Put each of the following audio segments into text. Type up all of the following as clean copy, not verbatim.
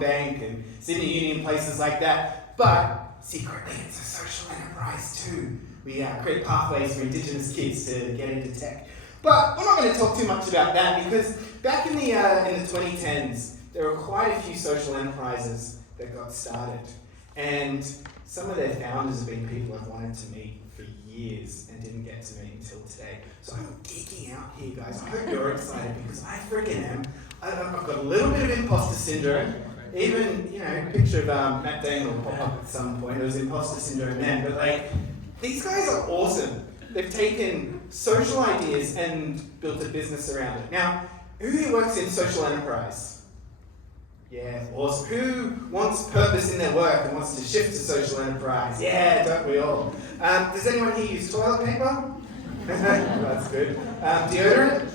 Bank and Sydney Union, places like that. But secretly, it's a social enterprise too. We create pathways for Indigenous kids to get into tech. But we're not going to talk too much about that because back in the 2010s, there were quite a few social enterprises that got started. And some of their founders have been people I've wanted to meet for years and didn't get to meet until today. So I'm geeking out here, guys. I hope you're excited because I freaking am. I've got a little bit of imposter syndrome. Even, a picture of Matt Damon will pop up at some point. There was imposter syndrome then. But these guys are awesome. They've taken social ideas and built a business around it. Now, who here works in social enterprise? Yeah, awesome. Who wants purpose in their work and wants to shift to social enterprise? Yeah, don't we all? Does anyone here use toilet paper? That's good. Deodorant?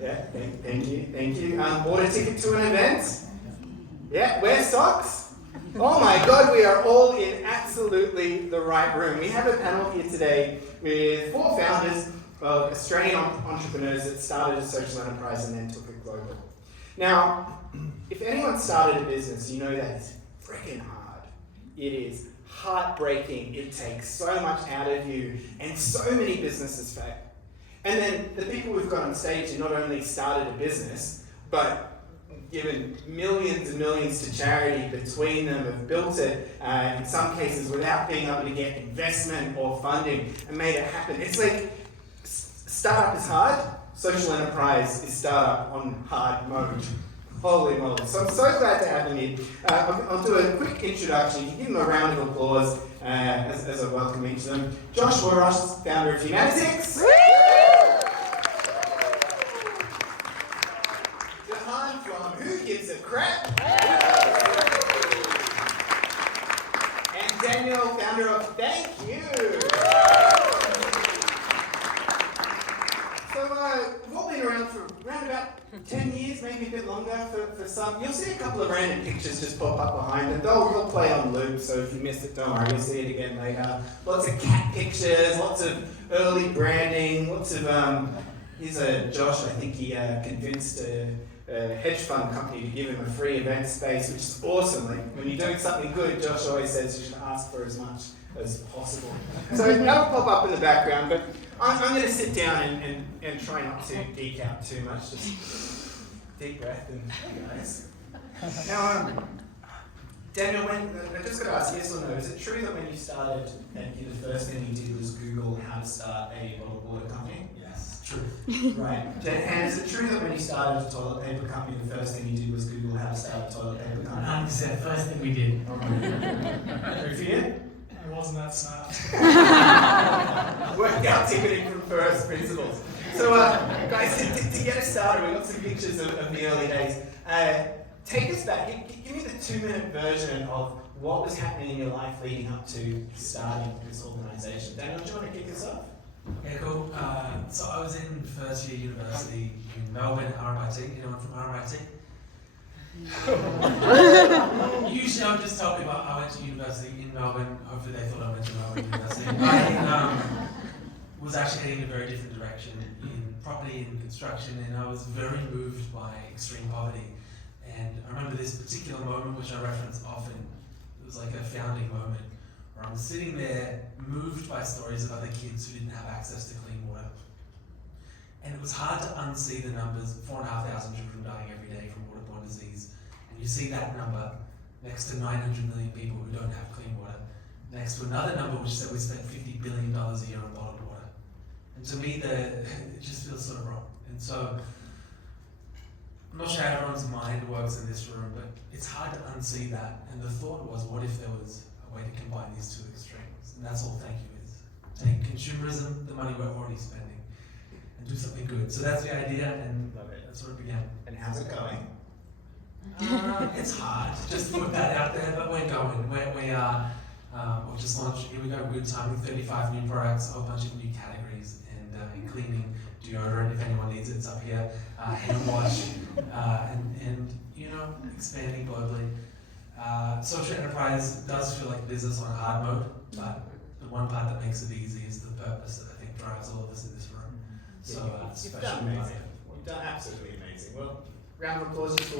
Yeah, thank you. Order ticket to an event? Yeah, wear socks? Oh my God, we are all in absolutely the right room. We have a panel here today with 4 founders of Australian entrepreneurs that started a social enterprise and then took it global. Now, if anyone started a business, you know that it's freaking hard. It is heartbreaking. It takes so much out of you, and so many businesses fail. And then the people we've got on stage who not only started a business, but given millions and millions to charity between them, have built it, in some cases without being able to get investment or funding, and made it happen. It's like, startup is hard, social enterprise is startup on hard mode. Holy moly. So I'm so glad to have them here. I'll do a quick introduction. You can give them a round of applause as I welcome each of them. Josh Worosh, founder of Humanitix. Jahan from Who Gives a Crap? And Daniel, founder of Thankyou. So we've all been around for around about 10 years, maybe a bit longer for some. You'll see a couple of random pictures just pop up behind it. They'll play on loop, so if you missed it, don't worry, you'll see it again later. Lots of cat pictures, lots of early branding, lots of, here's a Josh, I think he convinced a hedge fund company to give him a free event space, which is awesome. Like, when you're doing something good, Josh always says you should ask for as much as possible. So that'll pop up in the background, but I'm going to sit down and try not to geek out too much. Just deep breath and hey guys. Now, Daniel, I just got to ask, yes or no, is it true that when you started, Thankyou, the first thing you did was Google how to start a bottled water company? Yes, true. Right. And is it true that when you started a toilet paper company, the first thing you did was Google how to start a toilet paper company? 100%, first thing we did. True for you? I wasn't that smart. Worked out ticketing from first principles. So, guys, to get us started, we've got some pictures of the early days. Take us back. Give me the 2-minute version of what was happening in your life leading up to starting this organisation. Daniel, do you want to kick us off? Yeah, cool. So I was in first year university in Melbourne, RMIT. Anyone from RMIT? Usually I would just tell people I went to university in Melbourne. Hopefully they thought I went to Melbourne University. I was actually heading in a very different direction in property and construction, and I was very moved by extreme poverty. And I remember this particular moment, which I reference often. It was like a founding moment where I'm sitting there moved by stories of other kids who didn't have access to clean water. And it was hard to unsee the numbers, 4,500 children dying every day from waterborne disease. And you see that number next to 900 million people who don't have clean water, next to another number which said we spent $50 billion a year on bottled water. And to me, it just feels sort of wrong. And so, I'm not sure how everyone's mind works in this room, but it's hard to unsee that. And the thought was, what if there was a way to combine these two extremes? And that's all Thankyou is. Take consumerism, the money we're already spending, and do something good. So that's the idea, and that's where it began. And how's it going? It's hard just to put that out there, but we're going. We are, we've just launched, here we go, good timing, 35 new products, a whole bunch of new categories, and cleaning, deodorant, if anyone needs it, it's up here, hand wash, and expanding globally. Social enterprise does feel like business on hard mode, but the one part that makes it easy is the purpose that I think drives all of us in this room. So, you've done amazing. You've done absolutely amazing. Well, round of applause just for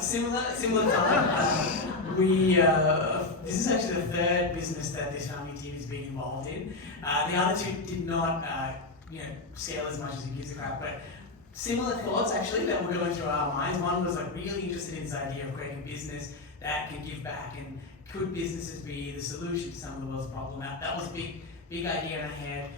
Similar time. This is actually the third business that this family team has been involved in. The other two did not, scale as much as Who Gives a Crap, but similar thoughts actually that were going through our minds. One was like really interested in this idea of creating a business that can give back, and could businesses be the solution to some of the world's problems? That was a big idea in our head.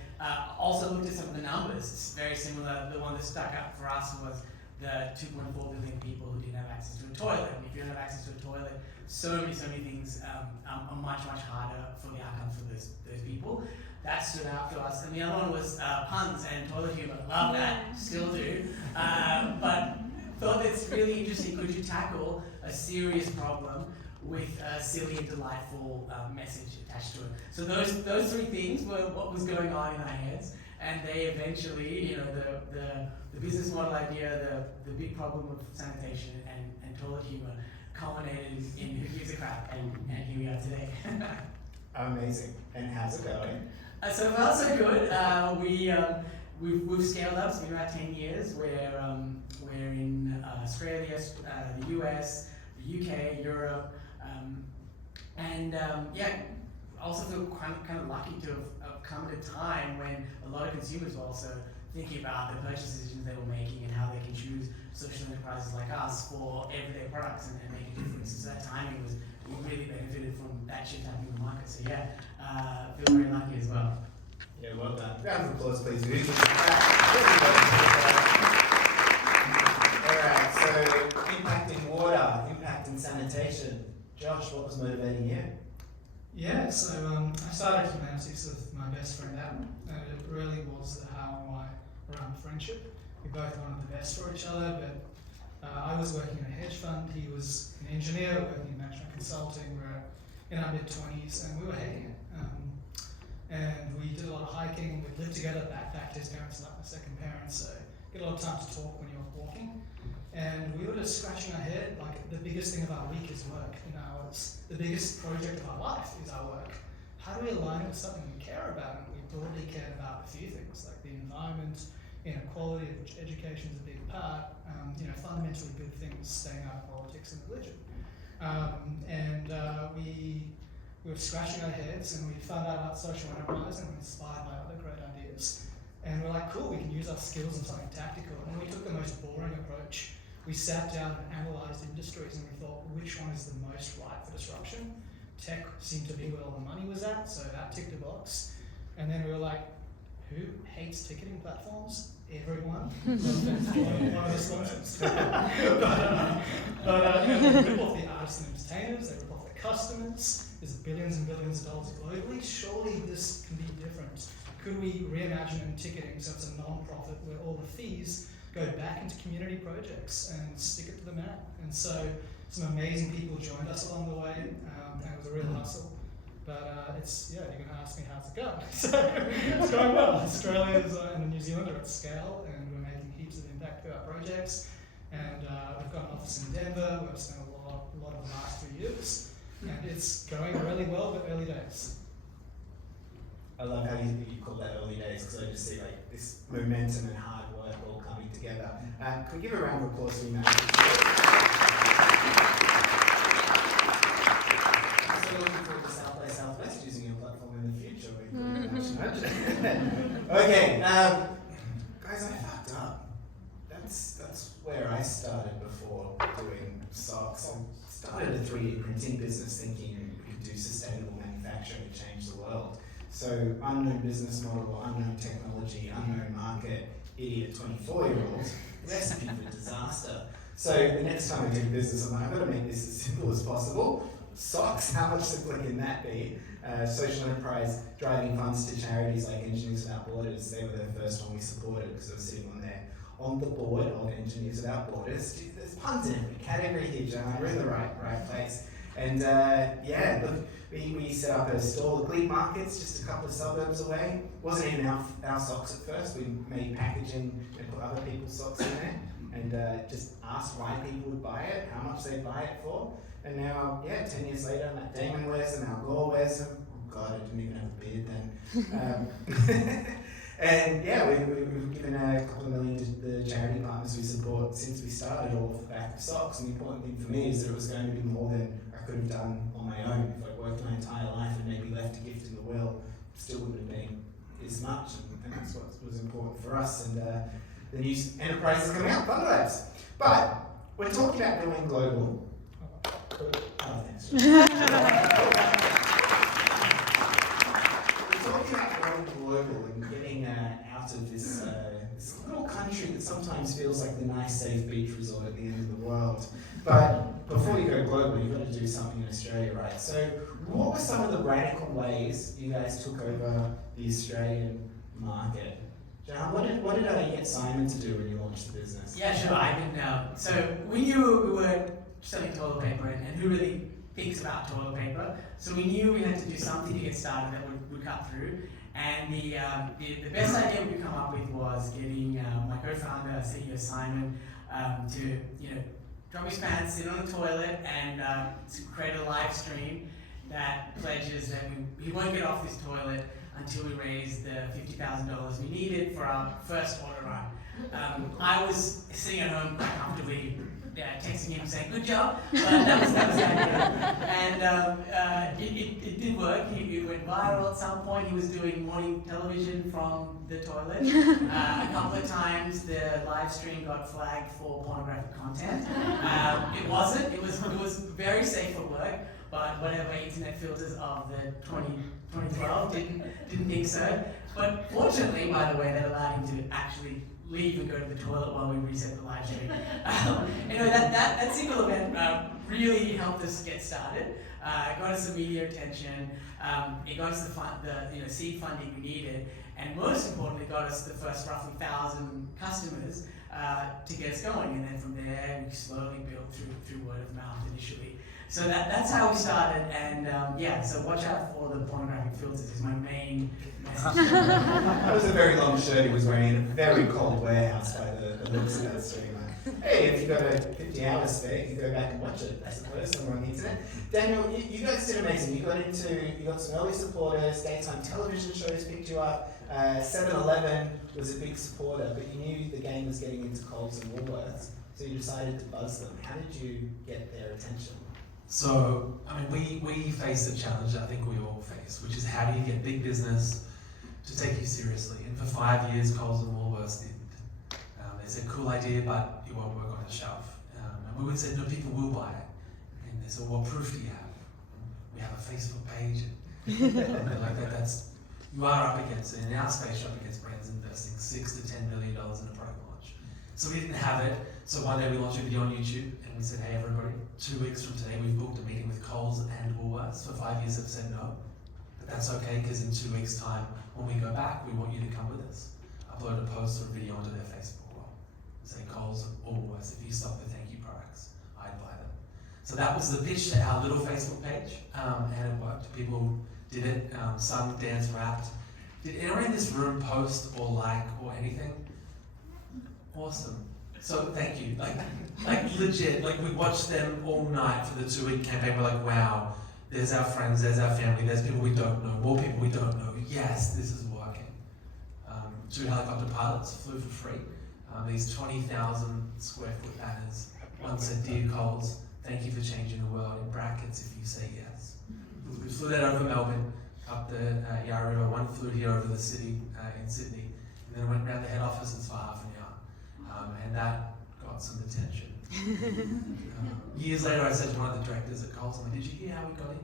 Also looked at some of the numbers. It's very similar. The one that stuck up for us was the 2.4 billion people who didn't have access to a toilet. And if you don't have access to a toilet, so many things are much harder for the outcomes for those people. That stood out to us. And the other one was puns and toilet humor. Love that, still do. But thought it's really interesting. Could you tackle a serious problem with a silly and delightful message attached to it? So those three things were what was going on in our heads, and they eventually, the business model idea, the big problem of sanitation and toilet humor culminated in Who Gives a Crap, and here we are today. Amazing. And how's it going? So far so good. We've scaled up. It's been about 10 years. We're in Australia, the US, the UK, Europe. Also feel kind of lucky to have come at a time when a lot of consumers were also thinking about the purchase decisions they were making and how they can choose social enterprises like us for everyday products and make a difference. So that timing we really benefited from that shift happening in the market. So feel very lucky as well. Yeah, well done. Round of applause, please. Alright, so impact in water, impact in sanitation. Josh, what was motivating you? Yeah, so I started Humanitix with my best friend Adam, and it really was the how and why around friendship. We both wanted the best for each other, but I was working in a hedge fund, he was an engineer working in management consulting. We were in our mid-20s and we were hating it. And we did a lot of hiking, we lived together, backpacked. His parents are like my second parents, so get a lot of time to talk when you're walking. And we were just scratching our head, like the biggest thing of our week is work. The biggest project of our life is our work. How do we align it with something we care about? And we broadly cared about a few things, like the environment, inequality, of which education is a big part, fundamentally good things, staying out of politics and religion. We were scratching our heads, and we found out about social enterprise, and we were inspired by other great ideas. And we're like, cool, we can use our skills in something tactical. And we took the most boring approach. We sat down and analysed industries, and we thought, which one is the most ripe for disruption? Tech seemed to be where all the money was at, so that ticked a box. And then we were like, who hates ticketing platforms? Everyone. One of the sponsors. They rip off the artists and entertainers, they rip off the customers. There's billions and billions of dollars globally. Surely this can be different. Could we reimagine in ticketing so it's a non-profit where all the fees go back into community projects and stick it to the man? And so some amazing people joined us along the way, and it was a real hustle. But you're going to ask me how's it going. So it's going well. Australia and New Zealand are at scale, and we're making heaps of impact through our projects. And we've got an office in Denver where I've spent a lot of the last 2 years. And it's going really well, but early days. I love how you call that early days, because I just see like this momentum and hard work all coming together. Can we give a round of applause to Humanitix? I'm so looking forward to South by Southwest using your platform in the future. Okay, guys, I fucked up. That's where I started before doing socks. I started a 3D printing business thinking we could do sustainable manufacturing to change the world. So unknown business model, unknown technology, unknown market, idiot 24-year-old, recipe for disaster. So the next time I do business, I'm like, I've got to make this as simple as possible. Socks, how much simpler can that be? Social enterprise driving funds to charities like Engineers Without Borders. They were the first one we supported because I was sitting on the board of Engineers Without Borders. There's puns in every category here, John. We're in the right place. And look, we set up a stall at Glebe Markets, just a couple of suburbs away. Wasn't even our socks at first. We made packaging and put other people's socks in there, and just asked why people would buy it, how much they'd buy it for. And now, 10 years later, Matt Damon wears them, Al Gore wears them. Oh God, I didn't even have a beard then. And yeah, we've given a couple of million to the charity partners we support since we started, all off the back of socks. And the important thing for me is that it was going to be more than I could have done on my own. If I'd worked my entire life and maybe left a gift in the will, it still wouldn't have been as much. And that's what was important for us. And the new enterprise is coming out, Fund Labs. But we're talking about going global. Oh, thanks. We're talking about going global and getting out of this little country that sometimes feels like the nice, safe beach resort at the end of the world. But before you go global, you've got to do something in Australia, right? So what were some of the radical ways you guys took over the Australian market? John, what did you get Simon to do when you launched the business? Yeah, sure. I mean, so we knew we were selling toilet paper, and who really thinks about toilet paper? So we knew we had to do something to get started that would cut through. And the best idea we could come up with was getting my co-founder, CEO Simon, to drop his pants, sit on the toilet, and to create a live stream that pledges that he won't get off this toilet until we raise the $50,000 we needed for our first order run. I was sitting at home quite comfortably, texting him saying, "Good job," but that was the idea. And it did work. It went viral at some point. He was doing morning television from the toilet. A couple of times the live stream got flagged for pornographic content. It wasn't. It was very safe for work. But whatever internet filters of the 2012 didn't think so. But fortunately, by the way, that allowed him to actually leave and go to the toilet while we reset the live stream. That single event really helped us get started. It got us the media attention. It got us the seed funding we needed, and most importantly, got us the first roughly 1,000 customers to get us going. And then from there, we slowly built through word of mouth initially. So that's how we started, and so watch out for the pornographic filters is my main message. That was a very long shirt he was wearing in a very cold warehouse by the looks of that stream. Hey, if you've got 50 hours spare, you can go back and watch it, I suppose, somewhere on the internet. Daniel, you guys did amazing. You got some early supporters, daytime television shows picked you up, 7-Eleven was a big supporter, but you knew the game was getting into Coles and Woolworths, so you decided to buzz them. How did you get their attention? So, I mean, we face the challenge I think we all face, which is how do you get big business to take you seriously? And for 5 years, Coles and Woolworths didn't. They said, cool idea, but it won't work on a shelf. And we would say, no, people will buy it. And they said, what proof do you have? We have a Facebook page. And like that's, you are up against it. In our space, you're up against brands investing $6 to $10 million in a product launch. So we didn't have it. So one day we launched a video on YouTube and we said, hey everybody, 2 weeks from today we've booked a meeting with Coles and Woolworths. For 5 years they've said no, but that's okay because in 2 weeks time when we go back we want you to come with us. Upload a post or a video onto their Facebook wall. Say Coles or Woolworths, if you stock the Thankyou products, I'd buy them. So that was the pitch to our little Facebook page and it worked. People did it, sung, danced, rapped. Did anyone in this room post or like or anything? Awesome. So thank you. Like legit. Like we watched them all night for the 2-week campaign. We're like, wow, there's our friends, there's our family, there's people we don't know, more people we don't know. Yes, this is working. 2 helicopter pilots flew for free. These 20,000 square foot banners. One said, "Dear Coles, thank you for changing the world." In brackets, if you say yes. We flew that over Melbourne, up the Yarra River. One flew here over the city in Sydney, and then went around the head offices for half an hour. And that got some attention. Years later, I said to one of the directors at Coles, I'm like, did you hear how we got in?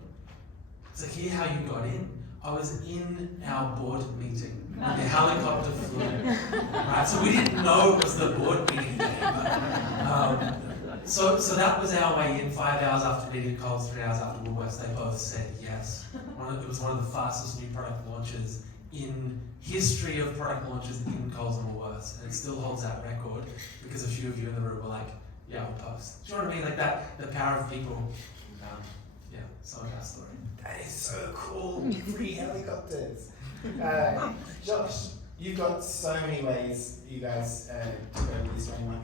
It's like, hear how you got in? I was in our board meeting. The helicopter flew. Right? So we didn't know it was the board meeting day. But, so that was our way in. 5 hours after meeting Coles, 3 hours after Woolworths, they both said yes. It was one of the fastest new product launches in history of product launches in Coles and Woolworths, and it still holds that record because a few of you in the room were like, yeah, we'll post. Do you know what I mean? Like that, the power of people. So our story. That is so cool. Free helicopters. Josh, you've got so many ways you guys to go with this one.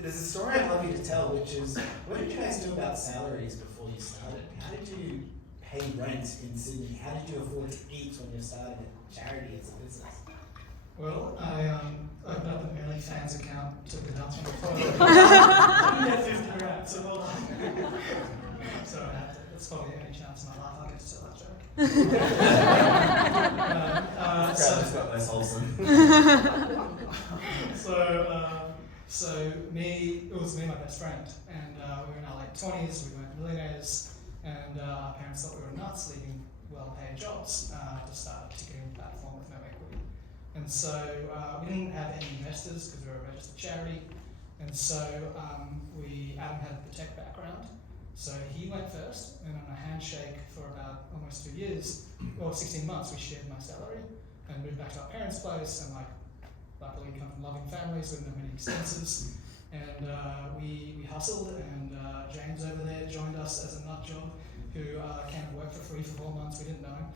There's a story I'd love you to tell, which is, what did you guys do about salaries before you started? How did you pay rent in Sydney? How did you afford to eat when you started a charity as a business? Well, I opened up an OnlyFans account, took the dump on the toilet. You get 50 grand, so well done. So I had to. That's probably the only chance in my life I get to tell that joke. It's got less wholesome. It was me and my best friend, and we were in our late 20s, we weren't millionaires, and our parents thought we were nuts leaving well-paid jobs to start a ticketing platform with no equity. And so we didn't have any investors because we were a registered charity, and so Adam had the tech background, so he went first, and on a handshake for about almost 2 years, or 16 months, we shared my salary and moved back to our parents' place, and luckily come from loving families with not many expenses, and we hustled, and James over there joined us as a nut job who came to work for free for 4 months. We didn't know him.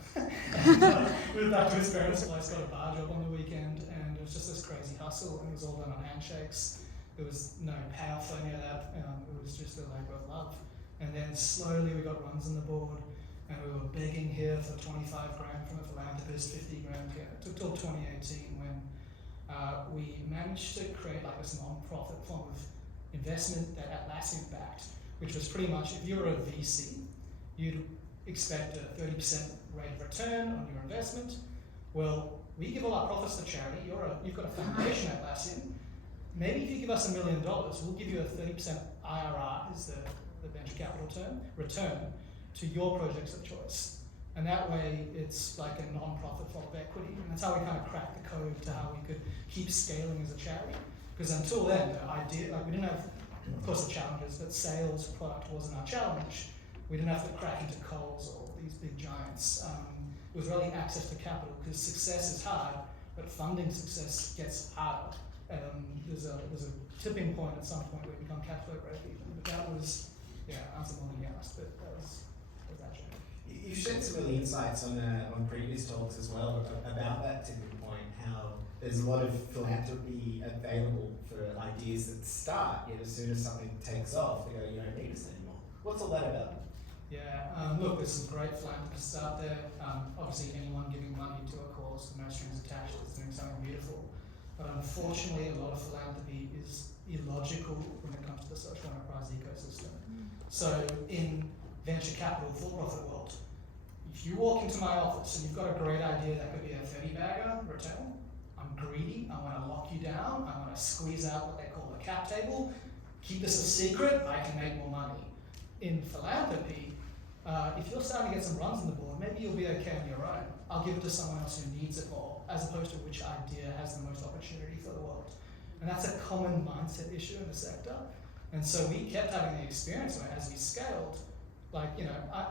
And, moved back to his parents' place, got a bar job on the weekend, and it was just this crazy hustle, and it was all done on handshakes. There was no payoff for any of that. It was just a labour of love. And then slowly we got runs on the board, and we were begging here for 25 grand from a philanthropist, 50 grand here. It took till 2018 when we managed to create like this non-profit form of investment that Atlassian backed, which was pretty much, if you were a VC, you'd expect a 30% rate of return on your investment. Well, we give all our profits to charity. You've got a foundation, Atlassian. Maybe if you give us $1 million, we'll give you a 30% IRR, is the venture capital term, return to your projects of choice. And that way, it's like a non-profit form of equity. And that's how we kind of cracked the code to how we could keep scaling as a charity. Because until then, the idea, we didn't have, of course, the challenges, but sales product wasn't our challenge. We didn't have to crack into Coles or these big giants. It was really access to capital, because success is hard, but funding success gets harder. There's a tipping point at some point where you become cash flow break-even. But that was, answer more than you asked, but that was that journey. You've shared some really insights on previous talks as well about that tipping point, how there's a lot of philanthropy available for ideas that start, yet as soon as something takes off, they go, you don't need us anymore. What's all that about? Yeah, look, there's some great philanthropists out there. Obviously, anyone giving money to a cause with no strings attached is doing something beautiful. But unfortunately, a lot of philanthropy is illogical when it comes to the social enterprise ecosystem. So in venture capital, for-profit world, if you walk into my office and you've got a great idea that could be a 30-bagger return, I'm greedy, I want to lock you down, I want to squeeze out what they call a cap table, keep this a secret, I can make more money. In philanthropy, if you're starting to get some runs on the board, maybe you'll be okay on your own. I'll give it to someone else who needs it more, as opposed to which idea has the most opportunity for the world. And that's a common mindset issue in the sector. And so we kept having the experience where as we scaled, I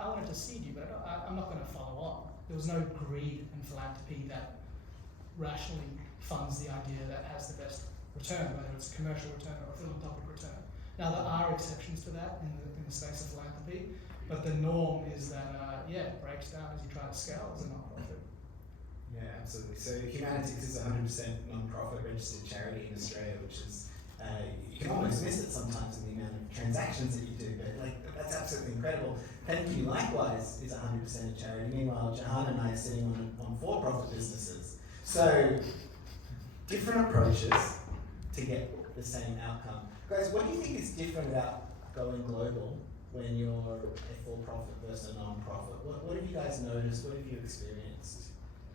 wanted to seed you, but I'm not going to follow on. There was no greed in philanthropy that rationally funds the idea that has the best return, whether it's a commercial return or a philanthropic return. Now, there are exceptions to that in the space of philanthropy, but the norm is that, it breaks down as you try to scale as a non-profit. Yeah, absolutely. So Humanitix is a 100% non-profit registered charity in Australia, which is, you can almost miss it sometimes in the amount of transactions that you do, but that's absolutely incredible. Thankyou likewise is 100% a charity. Meanwhile, Jahan and I are sitting on for-profit businesses. So different approaches to get the same outcome. Guys, what do you think is different about going global when you're a for-profit versus a non-profit? What have you guys noticed? What have you experienced?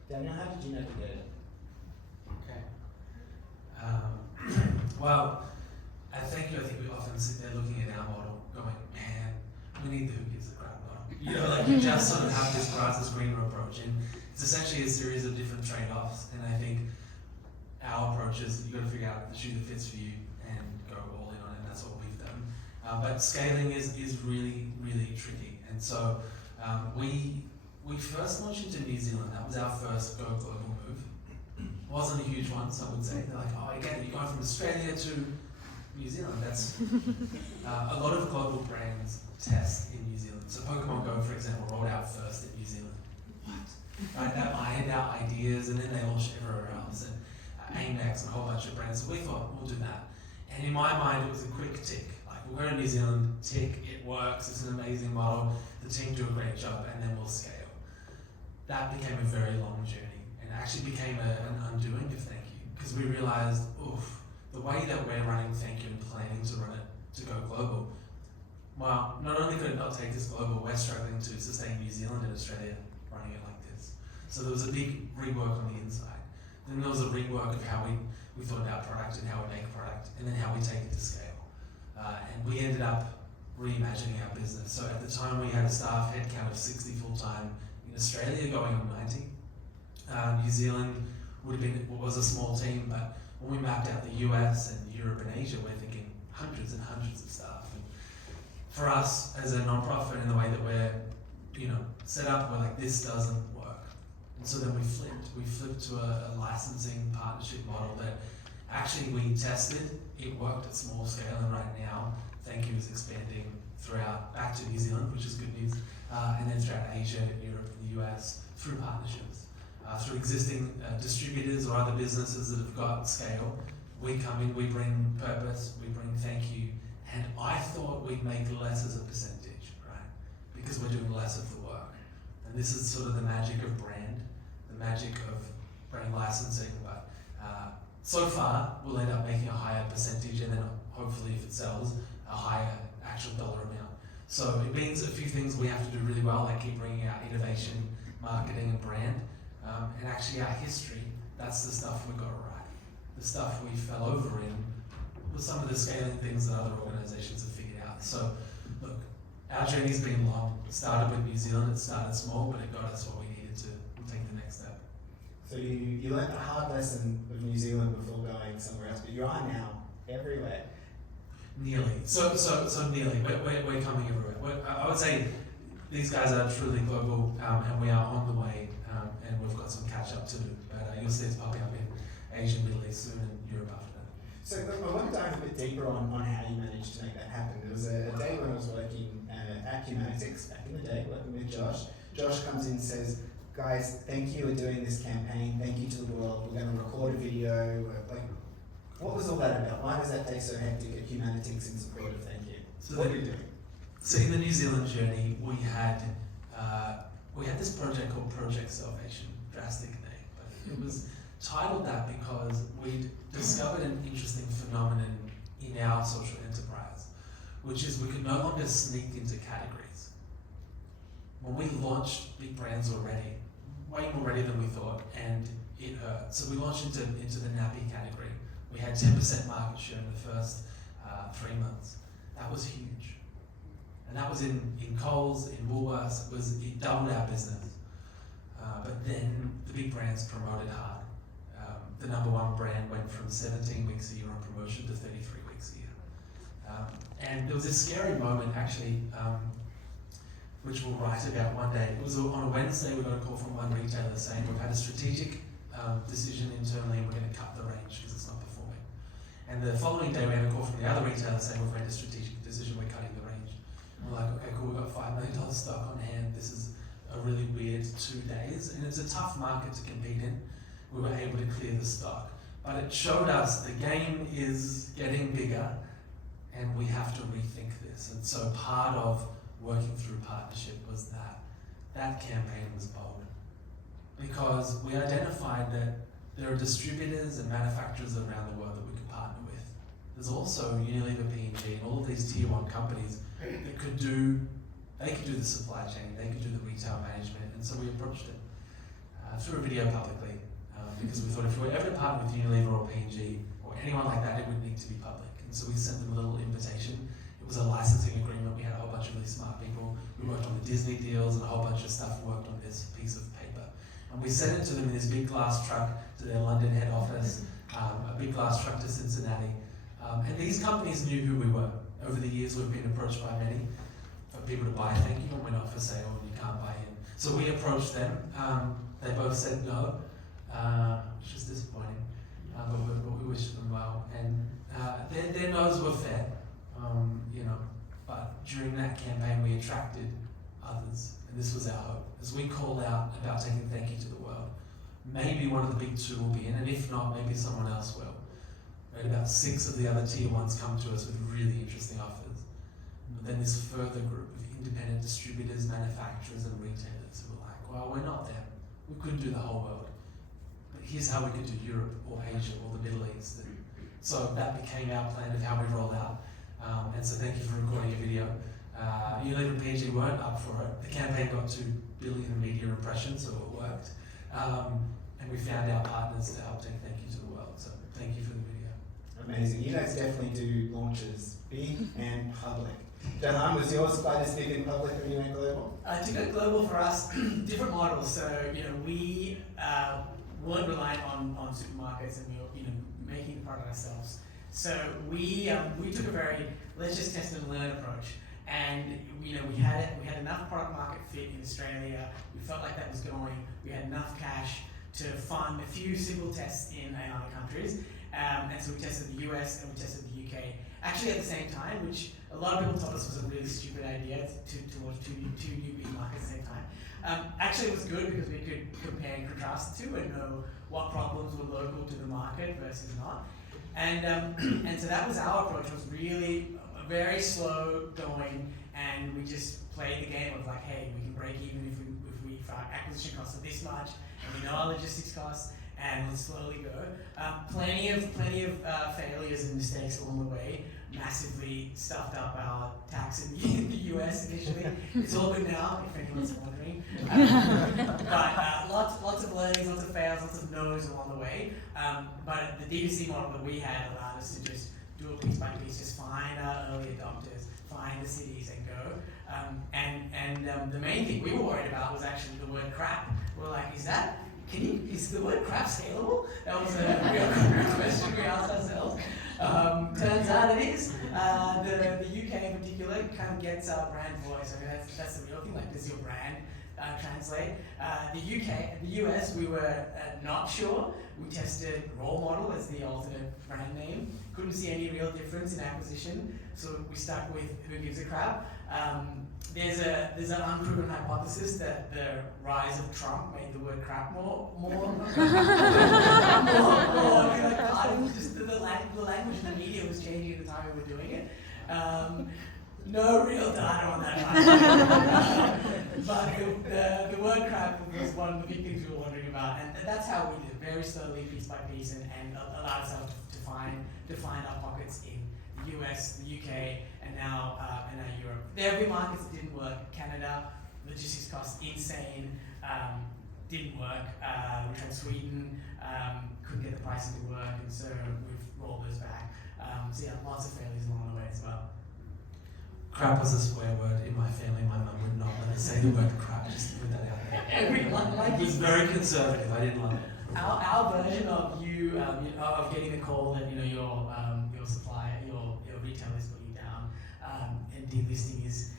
Daniel, how did you navigate it? Okay. Well, at Thankyou, I think we often sit there looking at our model, going, man, we need the who gives a crap model. You just sort of have this grass is greener approach, and it's essentially a series of different trade-offs. And I think our approach is you've got to figure out the shoe that fits for you and go all in on it. And that's what we've done. But scaling is really, really tricky. And so we first launched into New Zealand. That was our first go global move. Wasn't a huge one, some would say. They're like, oh, I get it. You're going from Australia to New Zealand. That's a lot of global brands test in New Zealand. So Pokemon Go, for example, rolled out first in New Zealand. What? Right? That ironed out ideas, and then they launched everywhere else. And Amex and a whole bunch of brands. So we thought, we'll do that. And in my mind, it was a quick tick. Like, we'll go to New Zealand, tick, it works, it's an amazing model, the team do a great job, and then we'll scale. That became a very long journey, and actually became an undoing of Thankyou. because we realized, oof, the way that we're running Thankyou and planning to run it to go global, well, not only could it not take us global, we're struggling to sustain New Zealand and Australia running it like this. So there was a big rework on the inside. Then there was a rework of how we thought about product and how we make product, and then how we take it to scale. And we ended up reimagining our business. So at the time we had a staff headcount of 60 full-time, in Australia going on 90. New Zealand was a small team, but when we mapped out the US and Europe and Asia, we're thinking hundreds and hundreds of staff. And for us as a non-profit, in the way that we're set up, we're like, this doesn't work. And so then we flipped to a licensing partnership model that actually we tested. It worked at small scale, and right now Thankyou is expanding back to New Zealand, which is good news, and then throughout Asia, Europe, and the US through partnerships, through existing distributors or other businesses that have got scale. We come in, we bring purpose, we bring Thankyou, and I thought we'd make less as a percentage, right? Because we're doing less of the work. And this is sort of the magic of brand, the magic of brand licensing, but so far we'll end up making a higher percentage, and then hopefully if it sells, a higher actual dollar amount. So it means a few things we have to do really well, like keep bringing out innovation, marketing and brand, and actually our history, that's the stuff we got right. The stuff we fell over in was some of the scaling things that other organizations have figured out. So look, our journey's been long. It started with New Zealand, it started small, but it got us what we needed to take the next step. So you learned the hard lesson of New Zealand before going somewhere else, but you are now everywhere. Nearly. So nearly. We're coming everywhere. I would say these guys are truly global, and we are on the way, and we've got some catch up to do. But you'll see it's popping up in Asia, Middle East soon, and Europe after that. So I want to dive a bit deeper on how you managed to make that happen. There was a day when I was working at Humanitix, back in the day, working with Josh. Josh comes in and says, guys, Thankyou are doing this campaign, thank you to the world, we're going to record a video. What was all that about? Why was that day so hectic at Humanitix in support of Thankyou? So what were you doing? So in the New Zealand journey, we had this project called Project Salvation, drastic name, but it was titled that because we'd discovered an interesting phenomenon in our social enterprise, which is we could no longer sneak into categories. When we launched big brands already, way more ready than we thought, and it hurt. So we launched into the nappy category. We had 10% market share in the first 3 months. That was huge. And that was in Coles, in Woolworths, it doubled our business. But then the big brands promoted hard. The number one brand went from 17 weeks a year on promotion to 33 weeks a year. And there was this scary moment actually, which we'll write about one day. It was on a Wednesday, we got a call from one retailer saying we've had a strategic decision internally and we're going to cut the range because it's not performing. And the following day we had a call from the other retailer saying we've made a strategic decision, we're cutting the range. And we're like, okay, cool, we've got $5 million stock on hand. This is a really weird 2 days, and it's a tough market to compete in. We were able to clear the stock, but it showed us the game is getting bigger and we have to rethink this. And so part of working through partnership was that campaign was bold, because we identified that there are distributors and manufacturers around the world that we could partner with. There's also Unilever, P&G, and all of these tier 1 companies that could do the supply chain, they could do the retail management, and so we approached it through a video publicly, because we thought if we were ever to partner with Unilever or P&G or anyone like that, it would need to be public. And so we sent them a little invitation. It was a licensing agreement. We had a whole bunch of really smart people. We worked on the Disney deals and a whole bunch of stuff, worked on this piece of paper. And we sent it to them in this big glass truck to their London head office, a big glass truck to Cincinnati. And these companies knew who we were. Over the years, we've been approached by many for people to buy Thankyou, and we're not for sale, and you can't buy in. So we approached them. They both said no, which is disappointing, but we wish them well. And their no's were fair, but during that campaign, we attracted others, and this was our hope. As we called out about taking Thankyou to the world, maybe one of the big 2 will be in, and if not, maybe someone else will. Right, about 6 of the other tier 1s come to us with really interesting offers. But then this further group of independent distributors, manufacturers, and retailers who were like, well, we're not them. We couldn't do the whole world. But here's how we could do Europe or Asia or the Middle East. And so that became our plan of how we roll out. And so thank you for recording your video. Unilever and PG weren't up for it. The campaign got 2 billion media impressions, so it worked. And we found our partners to help take Thankyou to the world. So thank you for the video. Amazing. You guys definitely do launches big and public. Jahan, was yours quite as big and public when you went global? To go global for us, different models. So we weren't relying on supermarkets, and we were making the product ourselves. So we took a very let's just test and learn approach. And we had enough product market fit in Australia. We felt like that was going. We had enough cash to fund a few simple tests in other countries. And so we tested the US and we tested the UK. Actually at the same time, which a lot of people thought this was a really stupid idea to launch two new big markets at the same time. Actually it was good because we could compare and contrast the two and know what problems were local to the market versus not. And so that was our approach, was really very slow going, and we just played the game of like, hey, we can break even if our acquisition costs are this much, and we know our logistics costs, and let's slowly go. Plenty of failures and mistakes along the way. Massively stuffed up our tax in the US initially. It's all good now, if anyone's wondering. But lots of learnings, lots of fails, lots of no's along the way. But the D2C model that we had allowed us to just do it piece by piece, just find our early adopters, find the cities and go. And the main thing we were worried about was actually the word crap. We're like, is the word crap scalable? That was a real question we asked ourselves. Turns out it is. The UK in particular kind of gets our brand voice. I mean, that's the real thing. Like, does your brand translate? The US, we were not sure. We tested Role Model as the alternate brand name. Couldn't see any real difference in acquisition, so we stuck with Who Gives a Crap. There's an unproven hypothesis that the rise of Trump made the word crap more just the language in the media was changing at the time we were doing it. No real data on that, but the word crap was one of the big things we were wondering about, and that's how we did it, very slowly, piece by piece, and allowed ourselves to find our pockets in the US, the UK, and now Europe. There have been markets that didn't work. Canada, logistics costs insane, didn't work. We tried Sweden, couldn't get the pricing to work, and so we've rolled those back. So yeah, lots of failures along the way as well. Crap was a swear word in my family. My mum would not let us say the word crap, just to put that out there. It was very conservative. I didn't like it. Our version of of getting the call that your supplier, your retailer is putting you down and delisting is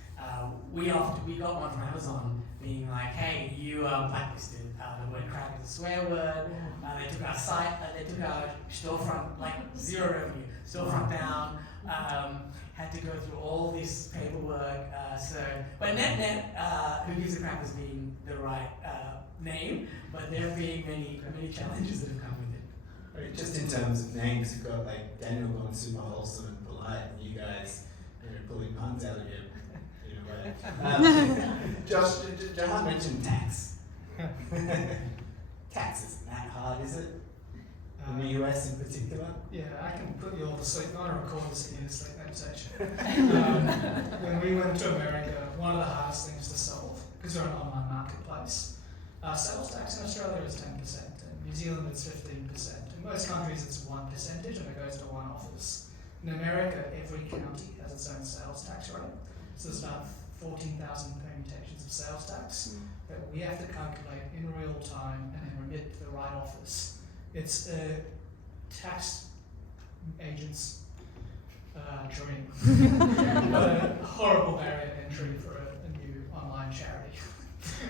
we got one from Amazon being like, hey, you are blacklisted. The word crap is a swear word. They took our site, they took our storefront, like 0 revenue, storefront down. Had to go through all this paperwork. But net, Who Gives a Crap has been the right name, but there have been many challenges that have come with it. Right, just in terms of names, you've got like Daniel going super wholesome and polite, and you guys pulling puns out of your way. Josh, Jahan mentioned tax. Tax isn't that hard, is it? In the US in particular? Yeah, I can put you all to sleep. Not a record this in your sleep meditation. When we went to America, one of the hardest things to solve, because we're an online marketplace, sales tax in Australia is 10%, in New Zealand it's 15%. In most countries it's 1% and it goes to one office. In America, every county has its own sales tax rate. So there's about 14,000 permutations of sales tax that we have to calculate in real time and then remit to the right office. It's a tax agent's dream. A horrible barrier to entry for a new online charity.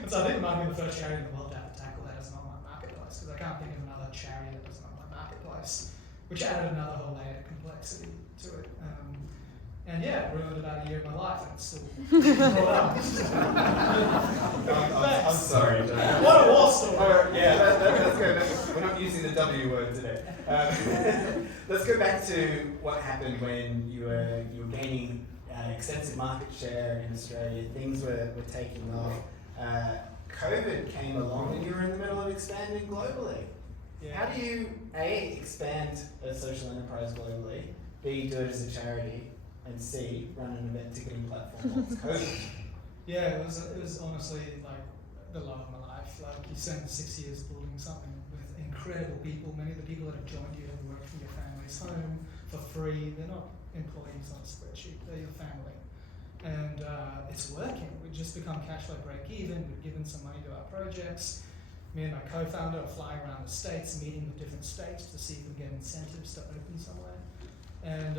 And so I think it might be the first charity in the world to have to tackle that as an online marketplace, because I can't think of another charity that was an online marketplace, which added another whole layer of complexity to it. And yeah, ruined about a year of my life, and it's still brought up. I'm sorry, Jahan. What a war story! Yeah, that's good. We're not using the W word today. Let's go back to what happened when you were gaining extensive market share in Australia. Things were taking off. COVID came along, and you were in the middle of expanding globally. How do you A, expand a social enterprise globally, B, do it as a charity, and C, run an event ticketing platform while it's COVID? Yeah, it was honestly like the love of my life. Like you spend 6 years building something with incredible people. Many of the people that have joined you have worked from your family's home for free. They're not employees on a spreadsheet, they're your family. And it's working. We've just become cash flow break even. We've given some money to our projects. Me and my co-founder are flying around the states, meeting with different states to see if we can get incentives to open somewhere. And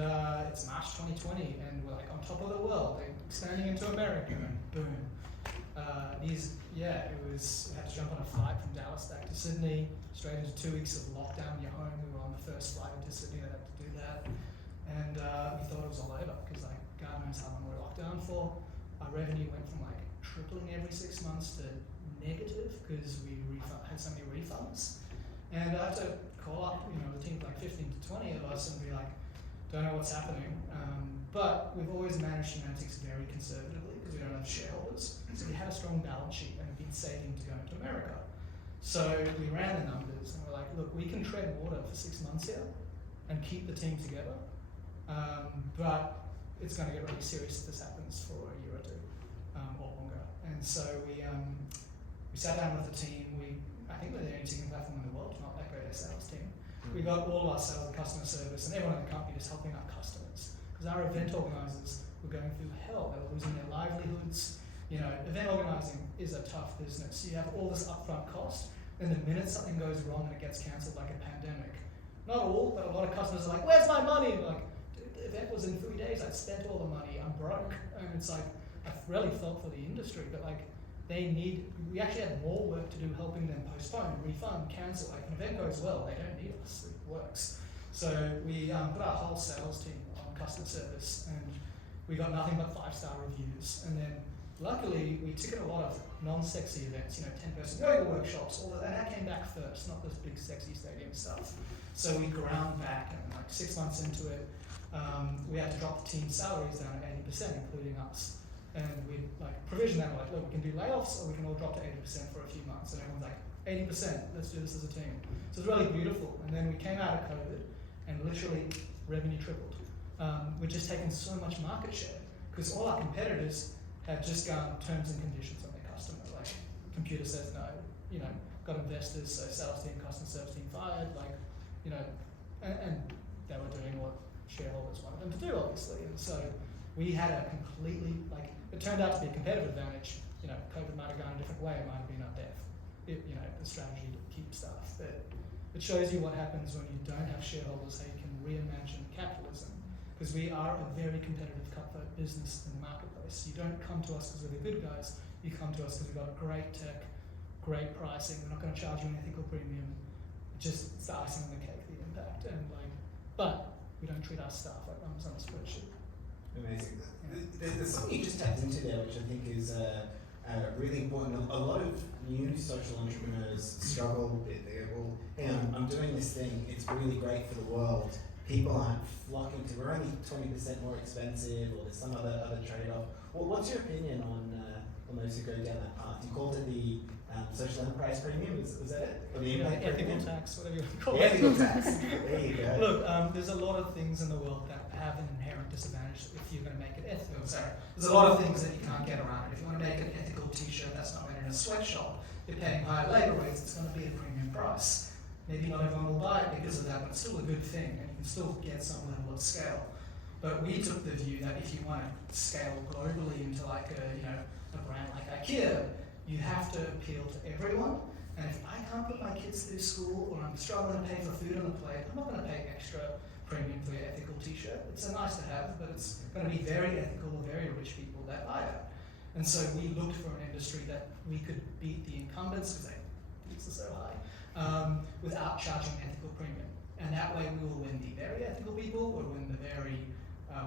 it's March 2020, and we're like on top of the world. They're expanding into America, and boom. We had to jump on a flight from Dallas back to Sydney, straight into 2 weeks of lockdown in your home. We were on the first flight into Sydney that had to do that. And we thought it was all over, because like God knows how long we're locked down for. Our revenue went from like tripling every 6 months to negative, because we had so many refunds. And I had to call up, the team, like 15 to 20 of us, and be like, don't know what's happening. But we've always managed Humanitix very conservatively, because we don't have shareholders. So we had a strong balance sheet and have been saving to go into America. So we ran the numbers and we're like, look, we can tread water for 6 months here and keep the team together. But it's going to get really serious if this happens for a year or two or longer. And so we sat down with the team. I think we're the only ticketing platform in the world to not let go their sales team. We got all our sales and customer service and everyone in the company just helping our customers. Because our event organisers were going through hell. They were losing their livelihoods. Event organising is a tough business. You have all this upfront cost, and the minute something goes wrong and it gets cancelled, like a pandemic. Not all, but a lot of customers are like, where's my money? And like, dude, the event was in 3 days. I'd spent all the money. I'm broke. And it's like, I really felt for the industry, but like, we actually had more work to do helping them postpone, refund, cancel. Like, if an event goes well, they don't need us. It works. So we put our whole sales team on customer service, and we got nothing but 5-star reviews. And then luckily, we ticketed a lot of non-sexy events, 10-person yoga workshops, all that, and that came back first, not this big sexy stadium stuff. So we ground back, and like 6 months into it, we had to drop the team's salaries down to 80%, including us. And we provisioned that, like, look, we can do layoffs, or we can all drop to 80% for a few months. And everyone's like, 80%, let's do this as a team. So it's really beautiful. And then we came out of COVID, and literally revenue tripled. We're just taking so much market share, because all our competitors had just gone terms and conditions on their customer. Like, computer says no, got investors, so sales team, customer service team fired, and they were doing what shareholders wanted them to do, obviously. And so we had a completely, it turned out to be a competitive advantage. COVID might have gone a different way, it might have been our death. The strategy to keep stuff. But it shows you what happens when you don't have shareholders, how you can reimagine capitalism. Because we are a very competitive cutthroat business in the marketplace. You don't come to us because we're the good guys, you come to us because we've got great tech, great pricing, we're not going to charge you an ethical premium. It's the icing on the cake, the impact. But we don't treat our staff like numbers on a spreadsheet. Amazing. There's something you just tapped into there, which I think is really important. A lot of new social entrepreneurs struggle with it. Well, hang on, I'm doing this thing, it's really great for the world. People aren't flocking to, we're only 20% more expensive, or there's some other trade-off. Well, what's your opinion on those who go down that path? You called it the social enterprise premium, was that it? Or the impact ethical premium? tax, whatever you want to call it. The ethical tax, there you go. Look, there's a lot of things in the world that have an inherent disadvantage if you're going to make it ethical. So there's a lot of things that you can't get around. If you want to make an ethical t-shirt that's not made in a sweatshop, you're paying higher labour rates, it's going to be a premium price. Maybe not everyone will buy it because of that, but it's still a good thing, and you can still get some level of scale. But we took the view that if you want to scale globally into like a brand like IKEA, you have to appeal to everyone. And if I can't put my kids through school, or I'm struggling to pay for food on the plate, I'm not going to pay extra premium for your ethical t-shirt. It's a nice to have, but it's going to be very ethical or very rich people that buy it. And so we looked for an industry that we could beat the incumbents, because their fees are so high, without charging ethical premium. And that way we will win the very ethical people, we'll win the very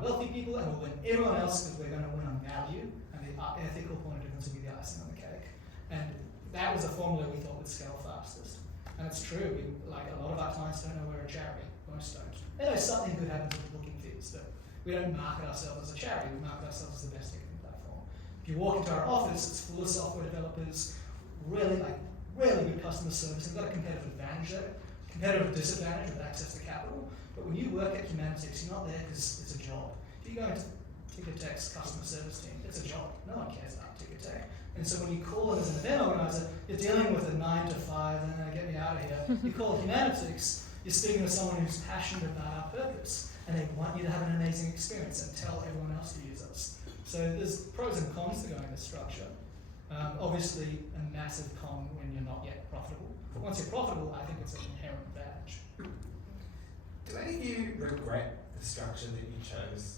wealthy people, and we'll win everyone else, because we're going to win on value, and the ethical point of difference will be the icing on the cake. And that was a formula we thought would scale fastest. And it's true, a lot of our clients don't know we're a charity, most don't. They know something good happens with booking fees, but we don't market ourselves as a charity, we market ourselves as the best ticketing platform. If you walk into our office, it's full of software developers, really good customer service, and we've got a competitive advantage there. competitive disadvantage with access to capital. But when you work at Humanitix, you're not there because it's a job. If you go into Ticketek's customer service team, it's a job. No one cares about Ticketek. And so when you call it as an event organizer, you're dealing with a 9 to 5, and get me out of here. You call Humanitix, you're speaking to someone who's passionate about our purpose, and they want you to have an amazing experience and tell everyone else to use us. So there's pros and cons to going this structure. Obviously, a massive con when you're not yet profitable. But once you're profitable, I think it's an inherent advantage. Do any of you regret the structure that you chose?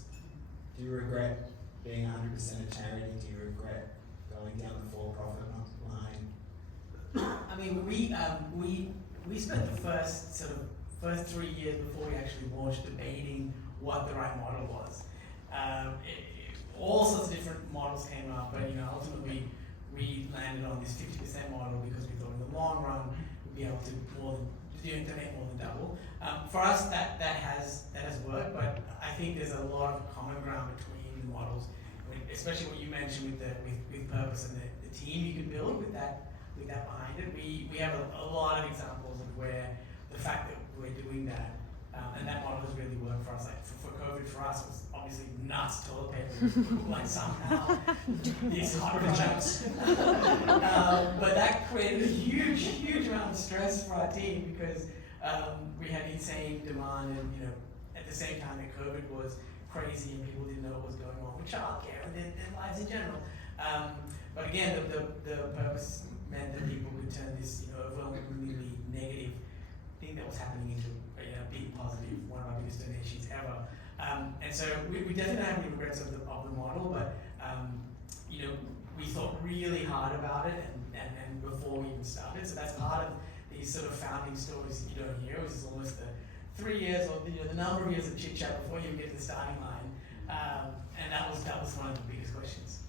Do you regret being 100% a charity? Do you regret going down the for-profit line? I mean, we spent the first 3 years before we actually launched debating what the right model was. All sorts of different models came up, but ultimately we landed on this 50% model because we thought in the long run we'd be able to donate more than double. For us, that has worked, but I think there's a lot of common ground between the models, especially what you mentioned with purpose and the team you can build with that behind it. We have a lot of examples of where the fact that we're doing that and that model has really worked for us. Like for COVID, for us, it was obviously nuts toilet paper, like somehow these hot products. But that created a huge amount of stress for our team because we had insane demand, and at the same time that COVID was crazy and people didn't know what was going on with childcare and their lives in general. But again, the purpose meant that people could turn this overwhelmingly negative thing that was happening into a big positive, one of our biggest donations ever. And so we definitely don't have any regrets of the model, but we thought really hard about it and before we even started. So that's part of these sort of founding stories that you don't hear. It was almost the 3 years or the number of years of chit chat before you even get to the starting line. And that was one of the biggest questions.